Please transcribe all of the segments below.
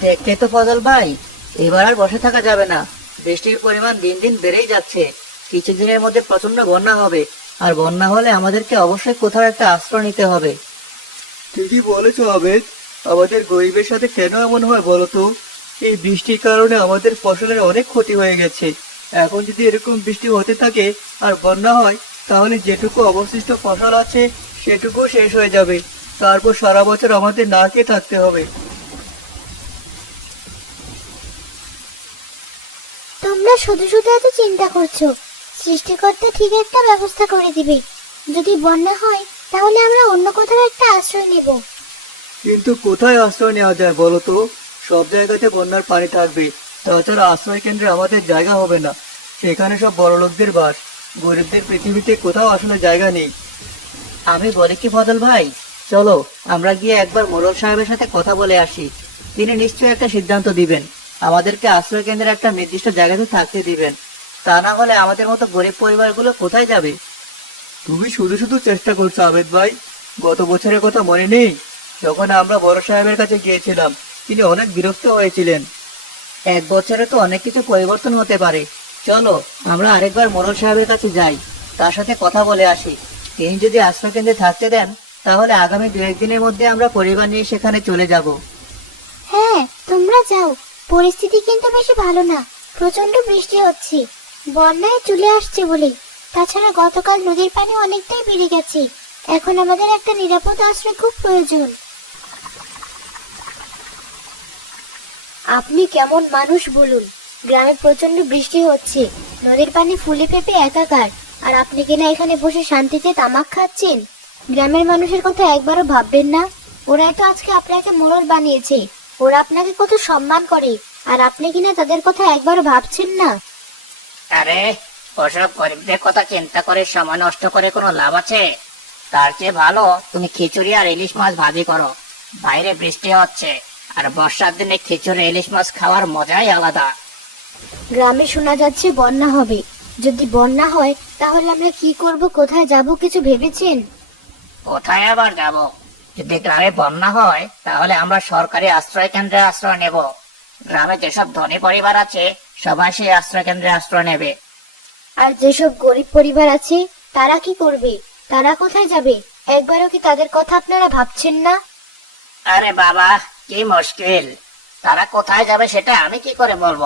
দেখতে তো ফজল ভাই, এবার আর বসে থাকা যাবে না। বৃষ্টির পরিমাণ দিন দিন বেড়েই যাচ্ছে। কিছুদিনের মধ্যে প্রচণ্ড বন্যা হবে। আর বন্যা হলে আমাদেরকে অবশ্যই কোথাও একটা আশ্রয় নিতে হবে। ঠিকই বলেছ আবেদ। আমাদের গরিবের সাথে কেন এমন হয় বলতো এই বৃষ্টির কারণে আমাদের ফসলের অনেক ক্ষতি হয়ে গেছে। এখন যদি এরকম বৃষ্টি হতে থাকে আর বন্যা হয়, তাহলে যেটুকু অবশিষ্ট ফসল আছে সেটুকু শেষ হয়ে যাবে। তারপর সারা বছর আমাদের না খেয়ে থাকতে হবে। তোমরা শুধু শুধু এত চিন্তা করছ। সৃষ্টিকর্তা ঠিক একটা ব্যবস্থা করে দিবে। যদি বন্যা হয় তাহলে আমরা অন্য কোথাও একটা আশ্রয় নেব। কিন্তু কোথায় আশ্রয় নেওয়া যায় বলো তো? সব জায়গাতে বন্যার পানি থাকবে। তাছাড়া আশ্রয় কেন্দ্রে আমাদের জায়গা হবে না। সেখানে সব বড় লোকদের বাস। গরিবদের পৃথিবীতে কোথাও আসলে জায়গা নেই। আমি বলি কি ফজল ভাই? চলো আমরা গিয়ে একবার মোরল সাহেবের সাথে কথা বলে আসি। তিনি নিশ্চয়ই একটা সিদ্ধান্ত দিবেন। আমাদেরকে আশ্রয় কেন্দ্রের একটা নির্দিষ্ট জায়গাতে থাকতে দিবেন। তা না হলে আমাদের মতো গরিব পরিবারগুলো কোথায় যাবে? তুমি শুধু শুধু চেষ্টা করছ আবেদ ভাই। গত বছরের কথা মনে নেই? যখন আমরা বড় সাহেবের কাছে গিয়েছিলাম তিনি অনেক বিরক্ত হয়েছিলেন। এক বছরে তো অনেক কিছু পরিবর্তন হতে পারে। চলো আমরা আরেকবার মোরল সাহেবের কাছে যাই। তার সাথে কথা বলে আসি। তিনি যদি আশ্রয় কেন্দ্রে থাকতে দেন তাহলে আগামী দু একদিনের মধ্যে আমরা পরিবার নিয়ে সেখানে চলে যাব। হ্যাঁ তোমরা যাও। পরিস্থিতি কিন্তু বেশি ভালো না। প্রচণ্ড বৃষ্টি হচ্ছে। বন্যায় চলে আসছে বলে। তাছাড়া গতকাল নদীর পানি অনেকটাই বেড়ে গেছে। এখন আমাদের একটা নিরাপদ আশ্রয় খুব প্রয়োজন। আপনি কেমন মানুষ বলুন। গ্রামে প্রচণ্ড বৃষ্টি হচ্ছে। নদীর পানি ফুলে ফেপে একাকার। আর আপনি কিনা এখানে বসে শান্তিতে তামাক খাচ্ছেন? গ্রামের মানুষের কথা একবারও ভাববেন না। ওরাই তো আজকে আপনাকে মোড়ল বানিয়েছে। ওরা আপনাকে কত সম্মান করে আর আপনি কিনা তাদের কথা একবারও ভাবছেন না? আরে ওসব গরিবদের কথা চিন্তা করে সময় নষ্ট করে কোনো লাভ আছে? তার চেয়ে ভালো তুমি খিচুড়ি আর ইলিশ মাছ ভাজি করো। বাইরে বৃষ্টি হচ্ছে আর বর্ষার দিনে খিচুড়ি ইলিশ মাছ খাওয়ার মজাই আলাদা। গ্রামে শোনা যাচ্ছে বন্যা হবে। যদি বন্যা হয় তাহলে আমরা কি করব কোথায় যাব কিছু ভেবেছেন? কোথায় আবার যাব? যদি গ্রামে বন্যা হয় তাহলে আমরা সরকারি আশ্রয় কেন্দ্রে আশ্রয় নেব। গ্রামে যেসব ধনী পরিবার আছে সবাই সেই আশ্রয় কেন্দ্রে আশ্রয় নেবে। আর যেসব গরিব পরিবার আছে তারা কি করবে? তারা কোথায় যাবে? একবারও কি তাদের কথা আপনারা ভাবছেন না? আরে বাবা কি মুশকিল। তারা কোথায় যাবে সেটা আমি কি করে বলব?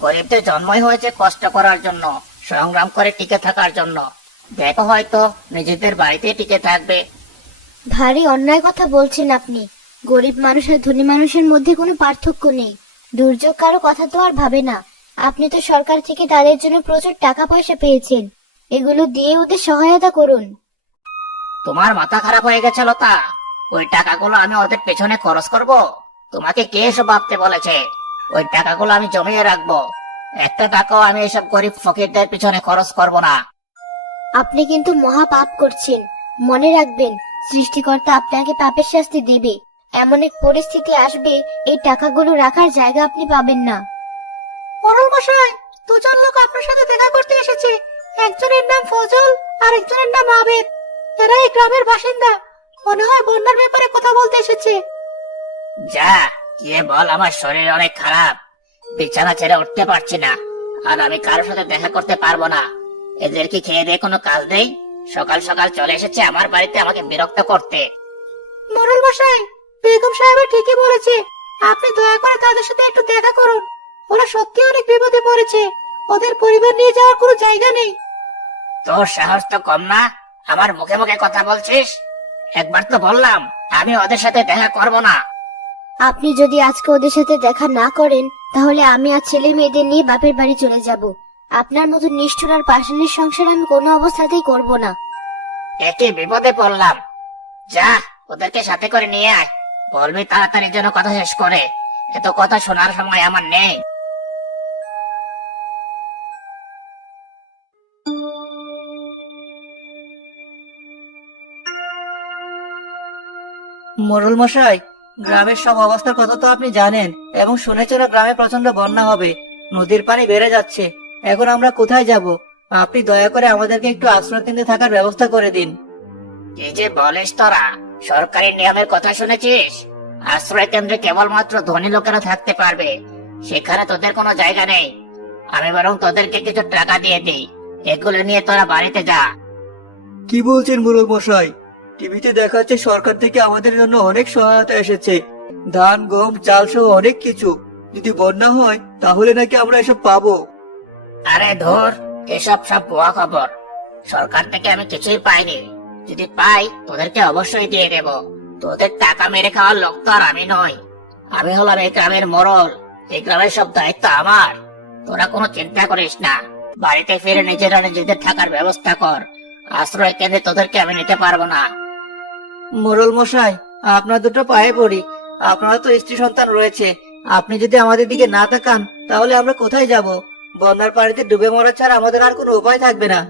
গরিবদের জন্মই হয়েছে কষ্ট করার জন্য সংগ্রাম করে টিকে থাকার জন্য। দেখো হয়তো নিজেদের বাড়িতে টিকে থাকবে। ভারী অন্যায় কথা বলছেন আপনি। গরিব মানুষ আর ধনী মানুষের মধ্যে কোনো পার্থক্য নেই। দুর্যোগ কারও কথা তো আর ভাবে না। আপনি তো সরকার থেকে তাদের জন্য প্রচুর টাকা পয়সা পেয়েছেন। এগুলো দিয়ে ওদের সহায়তা করুন। তোমার মাথা খারাপ হয়ে গেছে লতা। ওই টাকাগুলো আমি ওদের পেছনে খরচ করব। তোমাকে কে এসব ভাবতে বলেছে? ওই টাকাগুলো আমি জমিয়ে রাখব। একটা টাকাও আমি এসব গরিব ফকিরদের পিছনে খরচ করব না। আপনি কিন্তু মহা পাপ করছেন। মনে রাখবেন সৃষ্টিকর্তা আপনাকে পাপের শাস্তি দেবে। এমন এক পরিস্থিতি আসবে এই টাকাগুলো রাখার জায়গা আপনি পাবেন না। মোরল মশাই দুজন লোক আপনার সাথে দেখা করতে এসেছে। একজনের নাম ফজল আর একজনের নাম আবেদ। এরা এই গ্রামের বাসিন্দা। মনে হয় বন্যার ব্যাপারে কথা বলতে এসেছে। যা গিয়ে বল আমার শরীর অনেক খারাপ। বিছানা ছেড়ে উঠতে পারছি না। আর আমি কারোর সাথে দেখা করতে পারব না। এদের কি খেয়ে দিয়ে কোনো কাজ নেই? সকাল সকাল চলে এসেছে আমার বাড়িতে আমাকে বিরক্ত করতে। মোরল মশাই বেগম সাহেব ঠিকই বলেছে। আপনি দয়া করে তাদের সাথে একটু দেখা করুন। ওরা সত্যি অনেক বিপদে পড়েছে। ওদের পরিবার নিয়ে যাওয়ার কোনো জায়গা নেই। তোর সাহস তো কম না। আমার মুখে মুখে কথা বলছিস? একবার তো বললাম আমি ওদের সাথে দেখা করব না। আপনি যদি আজকে ওদের সাথে দেখা না করেন তাহলে আমি আর ছেলে মেয়েদের নিয়ে বাপের বাড়ি চলে যাব। আপনার মতো নিষ্ঠুর আর পাষাণের সংসার আমি কোনো অবস্থাতেই করব না। একে বিপদে পড়লাম। যা ওদেরকে সাথে করে নিয়ে আয়। বলবি তাড়াতাড়ি যেন কথা শেষ করে। এত কথা শোনার সময় আমার নেই। মোরল মশাই গ্রামের সব অবস্থার কথা তো আপনি জানেন এবং শুনেছেন গ্রামে প্রচণ্ড বন্যা হবে। নদীর পানি বেড়ে যাচ্ছে। এখন আমরা কোথায় যাব? আপনি দয়া করে আমাদেরকে একটু আশ্রয় কেন্দ্রে থাকার ব্যবস্থা করে দিন। কি যে বলিস তোরা? সরকারি নিয়মের কথা শুনেছিস? আশ্রয় কেন্দ্রে কেবলমাত্র ধনী লোকেরা থাকতে পারবে। সেখানে তোদের কোনো জায়গা নেই। আমি বরং তোদেরকে কিছু টাকা দিয়ে দিই। এগুলো নিয়ে তোরা বাড়িতে যা। কি বলছেন মুরল মশাই? টিভিতে দেখাচ্ছে সরকার থেকে আমাদের জন্য অনেক সহায়তা এসেছে। ধান গম চাল সহ অনেক কিছু। যদি বন্যা হয় তাহলে নাকি আমরা এসব পাবো? আরে ধর, এসব সব ভুয়া খবর। সরকার থেকে আমি কিছুই পাইনি। যদি পাই, তোদেরকে অবশ্যই দিয়ে দেব। তোদের টাকা মেরে খাওয়ার লোক তো আর আমি নই। আমি হলাম এই গ্রামের মরল। এই গ্রামের সব দায়িত্ব আমার। তোরা কোনো চিন্তা করিস না। বাড়িতে ফিরে নিজেরা নিজেদের থাকার ব্যবস্থা কর। আশ্রয় কেন্দ্রে তোদেরকে আমি নিতে পারব না। মোরল মশাই, আপনার দুটো পায়ে পড়ি। আপনার তো স্ত্রী সন্তান রয়েছে। আপনি যদি আমাদের দিকে না তাকান, তাহলে আমরা কোথায় যাব? বন্যার পানিতে ডুবে মরা ছাড়া আমাদের আর কোনো উপায় থাকবে না।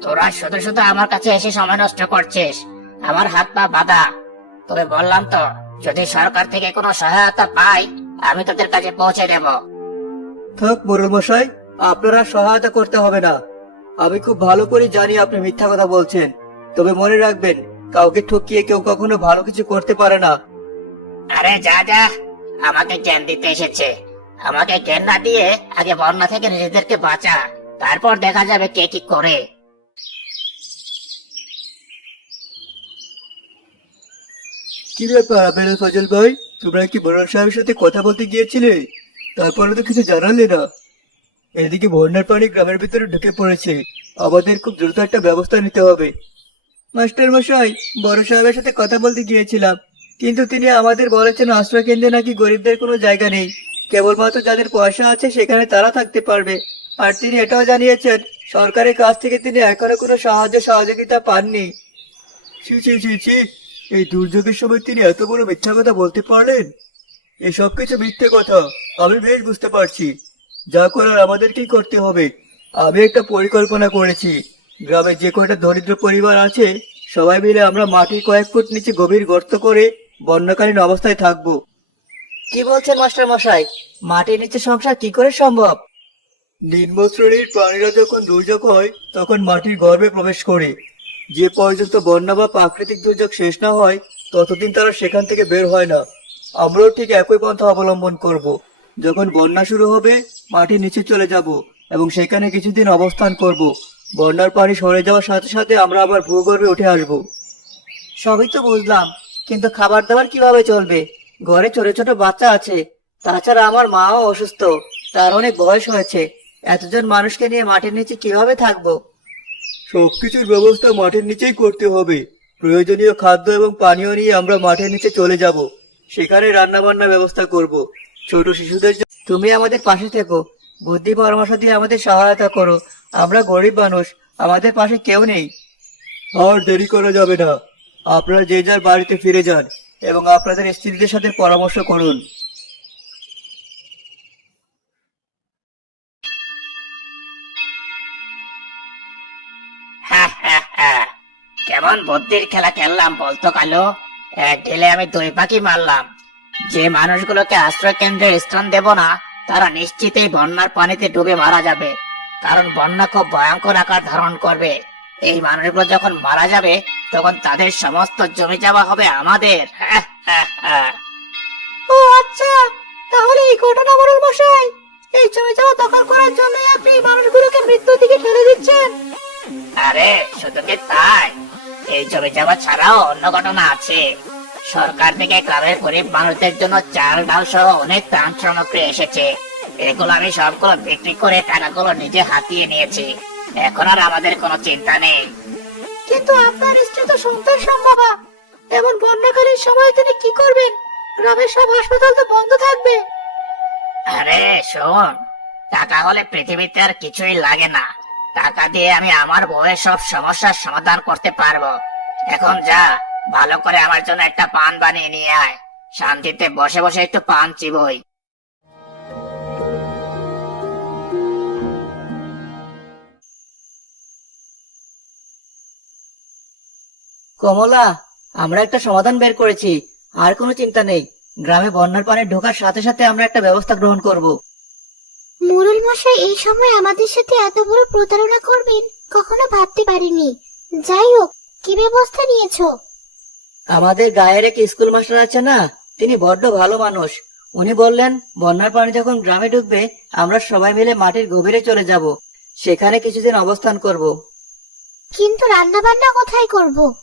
তোরা শুধু শুধু আমার কাছে এসে সময় নষ্ট করছিস। আমার হাত পা বাঁধা। তবে বললাম তো যদি সরকার থেকে কোনো সহায়তা পাই আমি তোদের কাছে পৌঁছে দেব। থাক মোরল মশাই আপনারা সহায়তা করতে হবে না। আমি খুব ভালো করে জানি আপনি মিথ্যা কথা বলছেন। তবে মনে রাখবেন কাউকে ঠকিয়ে কেউ কখনো ভালো কিছু করতে পারে না। আরে যা যা। আমাকে জ্ঞান দিতে এসেছে। আমাকে জ্ঞান না দিয়ে আগে বন্যা থেকে নিজেদেরকে বাঁচা, তারপর দেখা যাবে কে কি করে। কি ব্যাপার আবেল ফজল ভাই? তোমরা কি মোরল সাহেবের সাথে কথা বলতে গিয়েছিলে? তারপরে তো কিছু জানালে না। এদিকে বন্যার পানি গ্রামের ভিতরে ঢুকে পড়েছে। আমাদের খুব দ্রুত একটা ব্যবস্থা নিতে হবে। মাস্টার মশাই, বড় সাহেবের সাথে কথা বলতে গিয়েছিলাম। কিন্তু তিনি আমাদের বলেছেন আশ্রয় কেন্দ্রে নাকি গরিবদের কোনো জায়গা নেই। কেবলমাত্র যাদের পয়সা আছে সেখানে তারা থাকতে পারবে। আর তিনি এটাও জানিয়েছেন, সরকারের কাছ থেকে তিনি এখনও কোনো সাহায্য সহযোগিতা পাননি। এই দুর্যোগের সময় তিনি এত বড় মিথ্যা কথা বলতে পারলেন? এসব কিছু মিথ্যে কথা, আমি বেশ বুঝতে পারছি। যা করার আমাদেরকেই করতে হবে। আমি একটা পরিকল্পনা করেছি। গ্রামে যে কয়টা দরিদ্র পরিবার আছে, সবাই মিলে আমরা মাটির কয়েক ফুট নিচে গভীর গর্ত করে বন্যাকালীন অবস্থায় থাকব। কি বলছেন মাস্টার মশাই? মাটির নিচে সংসার কি করে সম্ভব? নিম্ন শ্রেণির প্রাণীরা যখন দুর্যোগ হয় তখন মাটির গর্ভে প্রবেশ করে। যে পর্যন্ত বন্যা বা প্রাকৃতিক দুর্যোগ শেষ না হয় ততদিন তারা সেখান থেকে বের হয় না। আমরাও ঠিক একই পন্থা অবলম্বন করব। যখন বন্যা শুরু হবে মাটির নিচে চলে যাব এবং সেখানে কিছুদিন অবস্থান করব। বন্যার পানি সরে যাওয়ার সাথে সাথে আমরা আবার ভূগর্ভে উঠে আসব। সবই তো বুঝলাম কিন্তু খাবার দাবার কীভাবে চলবে? ঘরে ছোট ছোট বাচ্চা আছে। তাছাড়া আমার মাও অসুস্থ। তার অনেক বয়স হয়েছে। এতজন মানুষকে নিয়ে মাটির নিচে কীভাবে থাকব? সবকিছুর ব্যবস্থা মাটির নিচেই করতে হবে। প্রয়োজনীয় খাদ্য এবং পানীয় নিয়ে আমরা মাঠের নিচে চলে যাব। সেখানে রান্না বান্না ব্যবস্থা করব। ছোট শিশুদের তুমি আমাদের পাশে থেকো। বুদ্ধি পরামর্শ দিয়ে আমাদের সহায়তা করো। আমরা গরিব মানুষ। আমাদের পাশে কেউ নেই। আর দেরি করা যাবে না। আপনারা যে যার বাড়িতে ফিরে যান। এবং আপনাদের স্ত্রীদের সাথে পরামর্শ করুন। হ্যাঁ, হ্যাঁ, হ্যাঁ। কেমন বুদ্ধির খেলা খেললাম বলতো কালো। এক ঢিলে আমি দুই পাখি মারলাম। যে মানুষগুলোকে আশ্রয় কেন্দ্রে স্থান দেব না তারা নিশ্চিতই বন্যার পানিতে ডুবে মারা যাবে। কারণ বন্যা খুব ভয়ঙ্কর আকার ধারণ করবে। এই মানুষগুলো যখন মারা যাবে তখন তাদের সমস্ত জমি যাওয়া হবে আমাদের। ও আচ্ছা তাহলে এই ঘটনা মশাই এই জমি যাওয়া দখল করার জন্য আপনি মানুষগুলোকে মৃত্যুর দিকে ঠেলে দিচ্ছেন? আরে শুধু কি তাই? এই জমি জমা ছাড়াও অন্য ঘটনা আছে। সরকার থেকে গ্রামের গরিব মানুষদের জন্য চাল ডাল সহ অনেক ত্রাণ সামগ্রী এসেছে। এগুলো আমি সবগুলো বিক্রি করে টাকাগুলো নিজে হাতিয়ে নিয়েছি। এখন আর আমাদের কোনো চিন্তা নেই। কিন্তু আপনার স্ত্রী তো সন্তান সম্ভবা। এমন বন্যাকালীন সময় তিনি কি করবেন? গ্রামের সব হাসপাতাল তো বন্ধ থাকবে। আরে, শোন, টাকা হলে পৃথিবীতে আর কিছুই লাগে না। টাকা দিয়ে আমি আমার বউয়ের সব সমস্যার সমাধান করতে পারব। এখন যা, ভালো করে আমার জন্য একটা পান বানিয়ে নিয়ে আয়। শান্তিতে বসে বসে একটু পান চিবই। কমলা আমরা একটা সমাধান বের করেছি। আর কোনো চিন্তা নেই। গ্রামে বন্যার পানি ঢোকার সাথে সাথে আমরা একটা ব্যবস্থা গ্রহণ করব। মোরল মশাই এই সময় আমাদের সাথে এত বড় প্রতারণা করবেন কখনো ভাবতে পারিনি। যাই হোক কি ব্যবস্থা নিয়েছো? আমাদের গায়ের এক স্কুল মাস্টার আছে না তিনি বড্ড ভালো মানুষ। উনি বললেন বন্যার পানি যখন গ্রামে ঢুকবে আমরা সবাই মিলে মাটির গভীরে চলে যাব। সেখানে কিছুদিন অবস্থান করব। কিন্তু রান্না বান্না কোথায় করব?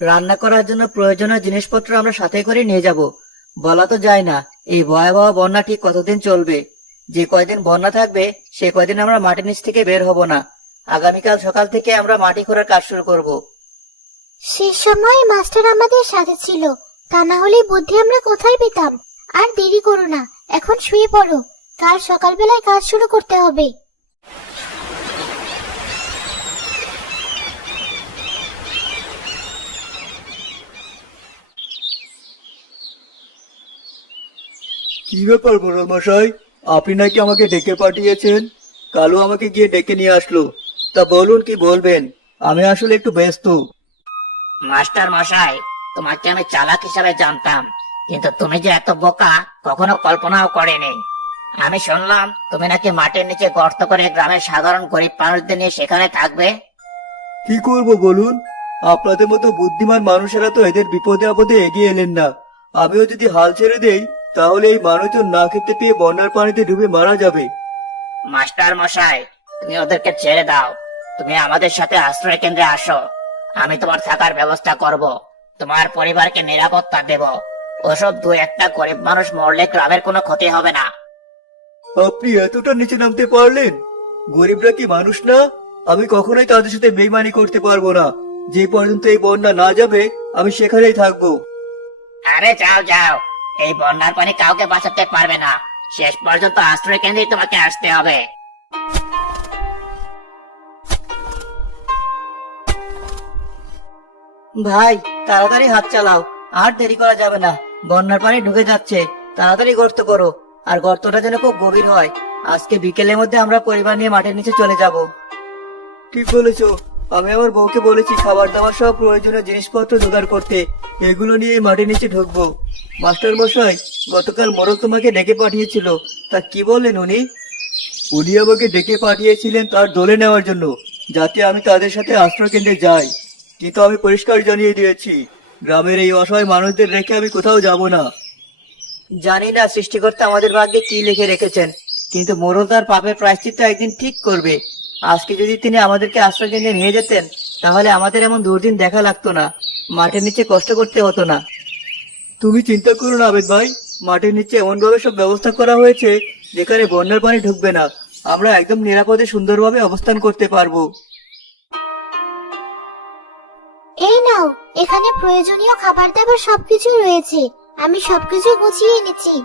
রান্না করার জন্য প্রয়োজনীয় জিনিসপত্র আমরা সাথে করে নিয়ে যাব। বলা তো যায় না, এই ভয়াবহ বন্যা ঠিক কতদিন চলবে? যে কয়দিন বন্যা থাকবে, সে কয়দিন আমরা মাটির নিচ থেকে বের হব না। আগামীকাল সকাল থেকে আমরা মাটি খোঁড়ার কাজ শুরু করব। সে সময় মাস্টার আমাদের সাথে ছিল। তা না হলে বুদ্ধি আমরা কোথায় পেতাম? আর দেরি করো না, এখন শুয়ে পড়ো। কাল সকালবেলায় কাজ শুরু করতে হবে। কি ব্যাপার মোড়ল মশাই? আপনি নাকি আমাকে ডেকে পাঠিয়েছেন? কালু আমাকে গিয়ে ডেকে নিয়ে আসলো। তা বলুন কি বলবেন? আমি আসলে একটু ব্যস্ত। মাস্টার মশাই তোমাকে আমি চালাক হিসাবে জানতাম। কিন্তু তুমি যে এত বোকা কখনো কল্পনাও করেনি। আমি শুনলাম তুমি নাকি মাটির নিচে গর্ত করে গ্রামের সাধারণ গরিব মানুষদের নিয়ে সেখানে থাকবে? কি করব বলুন? আপনাদের মতো বুদ্ধিমান মানুষেরা তো এদের বিপদে আপদে এগিয়ে এলেন না। আমিও যদি হাল ছেড়ে দেই তাহলে এই মানুষজন না খেতে পেয়ে বন্যার পানিতে ডুবে মারা যাবে। মাস্টার মশাই তুমি ওদেরকে ছেড়ে দাও। তুমি আমাদের সাথে আশ্রয় কেন্দ্রে আসো। আমি তোমার থাকার ব্যবস্থা করব। তোমার পরিবারকে নিরাপত্তা দেব। ওসব দু একটা গরিব মানুষ মরলে গ্রামের কোনো ক্ষতি হবে না। আপনি এতটা নিচে নামতে পারলেন? গরিবরা কি মানুষ না? আমি কখনোই তাদের সাথে বেইমানি করতে পারব না। যে পর্যন্ত এই বন্যা না যাবে আমি সেখানেই থাকব। আরে যাও যাও। এই বন্যার পানি কাউকে বাঁচাতে পারবে না। শেষ পর্যন্ত আশ্রয় কেন্দ্রেই তোমাকে আসতে হবে। ভাই তাড়াতাড়ি হাত চালাও। আর দেরি করা যাবে না। বন্যার পানি ঢুকে যাচ্ছে। তাড়াতাড়ি গর্ত করো। আর গর্তটা যেন খুব গভীর হয়। আজকে বিকেলের মধ্যে আমরা পরিবার নিয়ে মাটির নিচে চলে যাব। ঠিক বলেছ। আমি আমার বউকে বলেছি, খাবার দাবার সব প্রয়োজনীয় জিনিসপত্র জোগাড় করতে। এগুলো নিয়ে মাটির নিচে ঢুকবো। মাস্টার মশাই, গতকাল মোরক তোমাকে ডেকে পাঠিয়েছিল। তা কি বললেন উনি? উনি আমাকে ডেকে পাঠিয়েছিলেন তার দলে নেওয়ার জন্য, যাতে আমি তাদের সাথে আশ্রয় কেন্দ্রে যাই। কিন্তু আমি পরিষ্কার জানিয়ে দিয়েছি, গ্রামের এই অসহায় মানুষদের রেখে আমি কোথাও যাব না। জানি না সৃষ্টিকর্তা আমাদের ভাগ্যে কি লিখে রেখেছেন, কিন্তু মোরল তার পাপের প্রায়শ্চিত্ত একদিন ঠিক করবে। আজকে যদি তিনি আমাদেরকে আশ্রয় কেন্দ্রে নিয়ে যেতেন তাহলে আমাদের এমন দুর্দিন দেখা লাগতো না। মাঠের নিচে কষ্ট করতে হতো না। তুমি চিন্তা করো না আবেদ ভাই। মাটির নিচে এমন ভাবে সব ব্যবস্থা করা হয়েছে যেখানে বন্যার পানি ঢুকবে না। আমরা একদম নিরাপদে সুন্দরভাবে অবস্থান করতে পারব। এই নাও এখানে প্রয়োজনীয় খাবার দাবার সবকিছু রয়েছে। আমি সবকিছু গুছিয়ে এনেছি।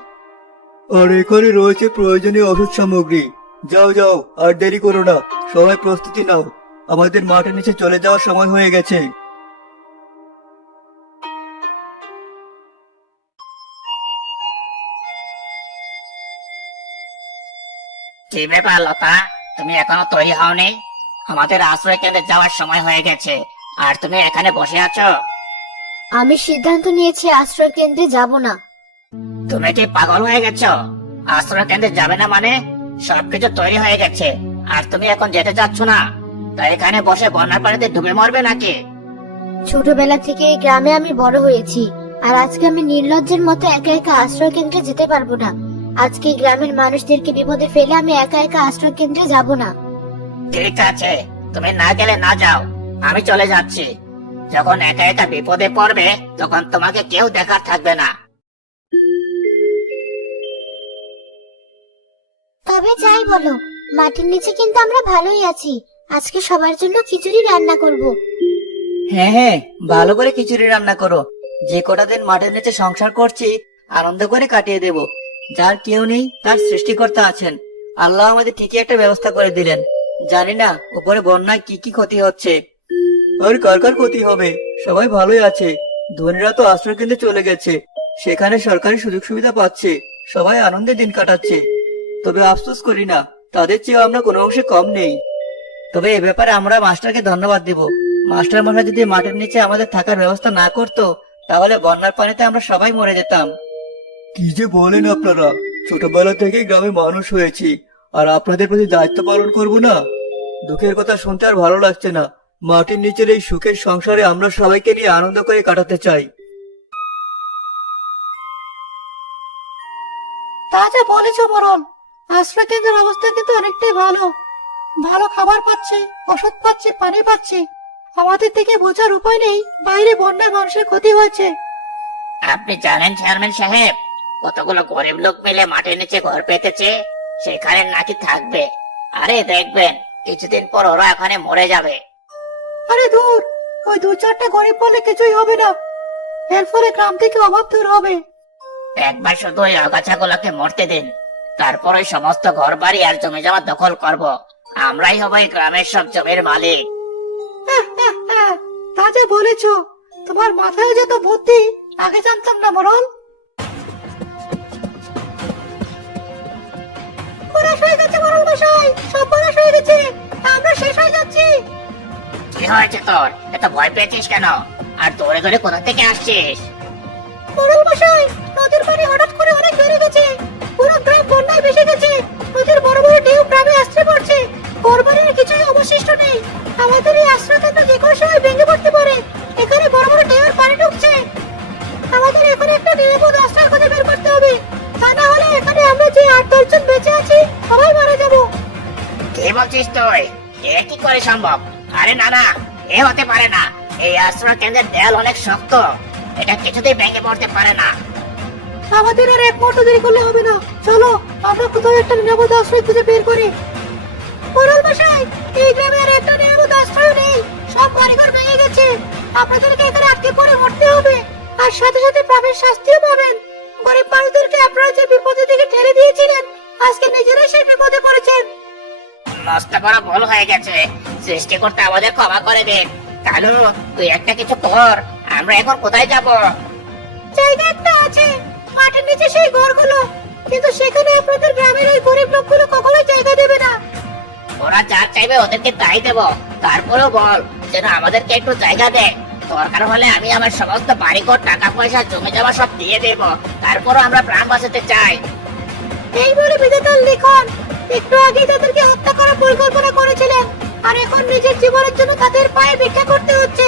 আর এখানে রয়েছে প্রয়োজনীয় ওষুধ সামগ্রী। যাও যাও আর দেরি করো না। সবাই প্রস্তুতি নাও। আমাদের মাঠের নিচে চলে যাওয়ার সময় হয়ে গেছে। কি ব্যাপার লতা? তুমি এখনও তৈরি হওনি? আমাদের আশ্রয় কেন্দ্রে যাওয়ার সময় হয়ে গেছে। আর তুমি এখানে বসে আছো? আমি সিদ্ধান্ত নিয়েছি আশ্রয় কেন্দ্রে যাব না। তুমি কি পাগল হয়ে গেছো? আশ্রয় কেন্দ্রে যাবে না মানে? সবকিছু তৈরি হয়ে গেছে। আর তুমি এখন যেতে চাচ্ছ না? তাই এখানে বসে বন্যার পানিতে ডুবে মরবে নাকি? ছোটবেলা থেকে এই গ্রামে আমি বড় হয়েছি আর আজকে আমি নির্লজ্জের মতো একা একা আশ্রয় কেন্দ্রে যেতে পারব না। আজকে গ্রামের মানুষদেরকে বিপদে ফেলে আমি একা একা আশ্রয় কেন্দ্রে যাব না। ঠিক আছে তুমি না গেলে না যাও আমি চলে যাচ্ছি। যখন একা একা বিপদে পড়বে তখন তোমাকে কেউ দেখার থাকবে না। তবে যাই বলো, মাটির নিচে কিন্তু আমরা ভালোই আছি। আজকে সবার জন্য খিচুড়ি রান্না করব। হ্যাঁ হ্যাঁ ভালো করে খিচুড়ি রান্না করো। যে কটা দিন মাঠের নিচে সংসার করছি, আনন্দ করে কাটিয়ে দেব। যার কেউ নেই, তার সৃষ্টিকর্তা আছেন। আল্লাহ আমাদের ঠিকই একটা ব্যবস্থা করে দিলেন। জানি না, উপরে বন্যায় কি কি ক্ষতি হচ্ছে। আর কার কার ক্ষতি হবে? সবাই ভালোই আছে। ধনীরা তো আশ্রয় কেন্দ্রে চলে গেছে। সেখানে সরকারি সুযোগ সুবিধা পাচ্ছে। সবাই আনন্দে দিন কাটাচ্ছে। তবে আফসোস করি না তাদের চেয়ে আমরা কোনো অংশে কম নেই। তবে এ ব্যাপারে আমরা মাস্টারকে ধন্যবাদ দিব। মাস্টার মশাই যদি মাঠের নিচে আমাদের থাকার ব্যবস্থা না করতো তাহলে বন্যার পানিতে আমরা সবাই মরে যেতাম। কি যে বলেন আপনারা ছোটবেলা থেকে গ্রামে মানুষ হয়েছি আর আপনাদের প্রতি দায়িত্ব পালন করব না? দুঃখের কথা শুনতে আর ভালো লাগছে না। মাটির নিচের এই সুখের সংসারে আমরা সবাইকে নিয়ে আনন্দ করে কাটাতে চাই। তা যা বলেছ মরণ। আশ্রয় কেন্দ্রের অবস্থা কিন্তু অনেকটাই ভালো। ভালো খাবার পাচ্ছে ওষুধ পাচ্ছে পানি পাচ্ছে। আমাদের থেকে বোঝার উপায় নেই বাইরে বন্যায় মানুষের ক্ষতি হয়েছে। আপনি জানেন চেয়ারম্যান সাহেব কতগুলো গরিব লোক মিলে মাটির নিচে ঘর পেতেছে সেখানে নাকি থাকবে। আরে দেখবেন কিছুদিন পর ওরা এখানে মরে যাবে। আরে দূর ওই দু চারটা গরিব বলে কিছুই হবে না। এর ফলে গ্রাম থেকে অভাব দূর হবে। একবার শুধু ওই আগাছাগুলোকে মরতে দিন। তারপর সমস্ত ঘর বাড়ি আর জমি জমা দখল করব। আমরাই হব এই গ্রামের সব জমির মালিক। তা যা বলেছ তোমার মাথায় যে তো বুদ্ধি আগে জানতাম না মরল। পড়াশ হয়ে গেছে মরল মশাই সব হয়ে গেছে আমরা শেষ হয়ে যাচ্ছি। কি হয়েছে তোর? এত ভয় পেয়েছিস কেন? আর দৌড়ে দৌড়ে কোথা থেকে আসছিস? মরল মশাই নদীর পানি হঠাৎ করে অনেক বেড়ে গেছে ভেসে গেছে। নদীর বড় বড় ঢেউ গ্রামে আসতে পড়ছে। ঘরবাড়ির কিছুই অবশিষ্ট নেই। আমাদের এই আশ্রয় কেন্দ্র যে কোনো সময় ভেঙে পড়তে পারে। এখানে বড় বড় ঢেউয়ের পানি ঢুকছে। আমাদের এখানে একটা নিরাপদ আশ্রয় খুঁজে বের করতে হবে। তা না হলে এখানে আমরা যে আট দশজন বেঁচে আছি সবাই মারা যাব। কি বলছিস তুই? এ কি করে সম্ভব? আরে না না এ হতে পারে না। এই আশ্রয় কেন্দ্রের দেয়াল অনেক শক্ত। এটা কিছুতেই ভেঙে পড়তে পারে না। আমাদের আর এক মুহূর্ত দেরি করলে হবে না। চলো আমরা কোথাও একটা নিরাপদ আশ্রয় খুঁজে বের করি। মোরাল মশাই এই গ্রামে আর একটা নিরাপদ আশ্রয় নেই। সব বাড়িঘর ভেঙে গেছে। আপনাদেরকে এখানে আটকে পড়ে মরতে হবে। আর সাথে সাথে পাপের শাস্তিও পাবেন। গরিব মানুষদেরকে আপনারা যে বিপদের দিকে ঠেলে দিয়েছিলেন আজকে নিজেরাই সেই বিপদে পড়েছেন। মস্ত বড় ভুল হয়ে গেছে। সৃষ্টি করতে আমাদের ক্ষমা করে দিন। কালু তুই একটা কিছু কর। আমরা এখন কোথায় যাব? জায়গা একটা আছে। মাটির নিচে সেই ঘরগুলো। ওরা যা চাইবে, ওদেরকে তাই দেব। তারপরেও বল, যেন আমাদেরকে একটু জায়গা দে দরকার হলে আমি আমার সমস্ত বাড়িঘর টাকা পয়সা জমি জমা সব দিয়ে দেব। তারপরও আমরা প্রাণ বাঁচাতে চাই। এই বলে বিধাতার লিখন, একটু আগে তাদেরকে হত্যা করার পরিকল্পনা করেছিলেন, আর এখন নিজের জীবনের জন্য তাদের পায়ে ভিক্ষা করতে হচ্ছে।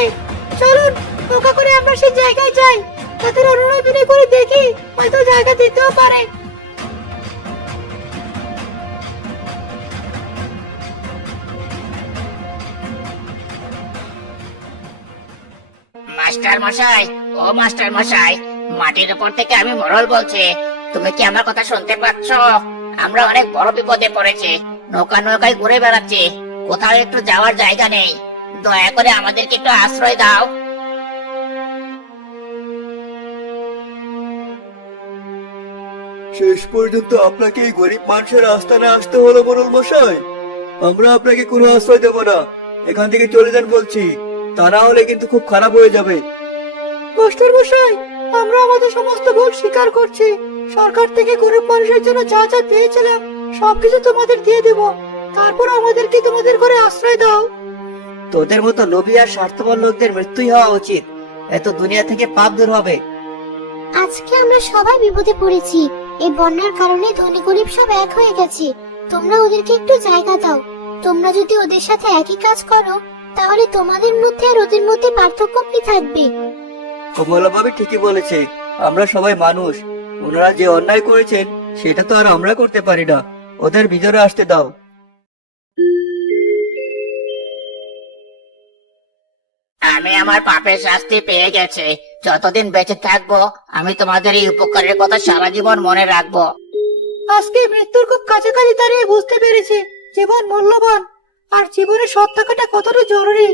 চলুন নৌকা করে আমরা সেই জায়গায় যাই। তাদের অনুরোধ করে দেখি, হয়তো জায়গা দিতেও পারে। মাস্টার মশাই, ও মাস্টার মশাই, মাটির উপর থেকে আমি মরল বলছি। তুমি কি আমার কথা শুনতে পাচ্ছ? আমরা অনেক বড় বিপদে পড়েছি, নৌকা নৌকায় ঘুরে বেড়াচ্ছি, কোথাও একটু যাওয়ার জায়গা নেই। দয়া করে আমাদেরকে একটু আশ্রয় দাও। শেষ পর্যন্ত আপনাকে এই গরিব মানুষের আস্তানে আসতে হলো, মোরল মশাই। আমরা আপনাকে কোনো আশ্রয় দেব না। এখান থেকে চলে যান বলছি। তা না হলে কিন্তু খুব খারাপ হয়ে যাবে। মাস্টার মশাই আমরা আমাদের সমস্ত ভুল স্বীকার করছি। সরকার থেকে গরিব মানুষের জন্য যা যা পেয়েছিলাম সবকিছু তোমাদের দিয়ে দেব। তারপর আমাদেরকে তোমাদের ঘরে আশ্রয় দাও। তোদের মতো লোভী আর স্বার্থপর লোকদের মৃত্যুই হওয়া উচিত। এত দুনিয়া থেকে পাপ দূর হবে। আজকে আমরা সবাই বিপদে পড়েছি। এই বন্যার কারণে ধনী গরিব সব এক হয়ে গেছে। তোমরা ওদেরকে একটু জায়গা দাও। তোমরা যদি ওদের সাথে একই কাজ করো তাহলে তোমাদের মধ্যে আর ওদের মধ্যে পার্থক্য কি থাকবে? কমলা ভাবি ঠিকই বলেছে আমরা সবাই মানুষ। ওনারা যে অন্যায় করেছেন সেটা তো আর আমরা করতে পারি না। ওদের ভিতরে আসতে দাও। আমি আমার পাপের শাস্তি পেয়ে গেছে। যতদিন বেঁচে থাকব আমি তোমাদের এই উপকারের কথা সারা জীবন মনে রাখব। আজকে মৃত্যুর খুব কাছাকাছি দাঁড়িয়ে বুঝতে পেরেছি জীবন মূল্যবান। আর জীবনে সৎ থাকাটা কতটা জরুরি?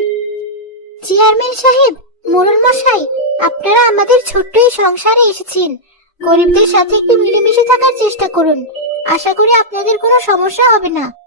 চেয়ারম্যান সাহেব, মোরল মশাই, আপনারা আমাদের ছোট্ট এই সংসারে এসেছেন। গরিবদের সাথে একটু মিলেমিশে থাকার চেষ্টা করুন। আশা করি আপনাদের কোনো সমস্যা হবে না।